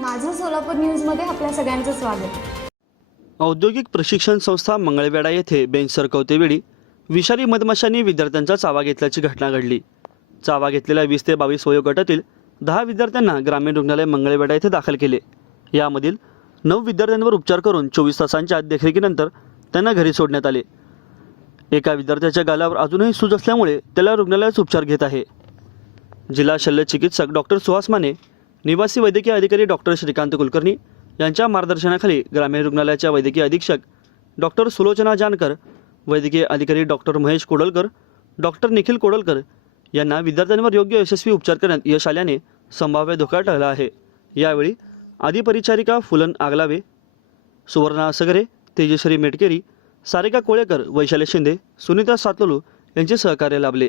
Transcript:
माझं सोलापूर न्यूजमध्ये आपल्या सगळ्यांचं स्वागत. औद्योगिक प्रशिक्षण संस्था मंगळवेढा येथे बेंच सरकवतेवेळी विषारी मधमाशांनी विद्यार्थ्यांचा चावा घेतल्याची घटना घडली. चावा घेतलेल्या वीस ते बावीस वयोगटातील दहा विद्यार्थ्यांना ग्रामीण रुग्णालय मंगळवेढा येथे दाखल केले. यामधील नऊ विद्यार्थ्यांवर उपचार करून चोवीस तासांच्या देखरेखीनंतर त्यांना घरी सोडण्यात आले. एका विद्यार्थ्याच्या गालावर अजूनही सूज असल्यामुळे त्याला रुग्णालयात उपचार घेत आहे. जिल्हा शल्य चिकित्सक डॉक्टर सुहास माने निवासी वैद्यकीय अधिकारी डॉक्टर श्रीकांत कुलकर्णी यांच्या मार्गदर्शनाखाली ग्रामीण रुग्णालयाच्या वैद्यकीय अधीक्षक डॉक्टर सुलोचना जानकर वैद्यकीय अधिकारी डॉक्टर महेश कोडलकर डॉक्टर निखिल कोडलकर यांना विद्यार्थ्यांवर योग्य यशस्वी उपचार करण्यात यश आल्याने संभाव्य धोका टळला आहे. यावेळी आदिपरिचारिका फुलन आगलावे सुवर्णा असगरे तेजश्री मेटकेरी सारिका कोळेकर वैशाली शिंदे सुनीता सातलोलू यांचे सहकार्य लाभले.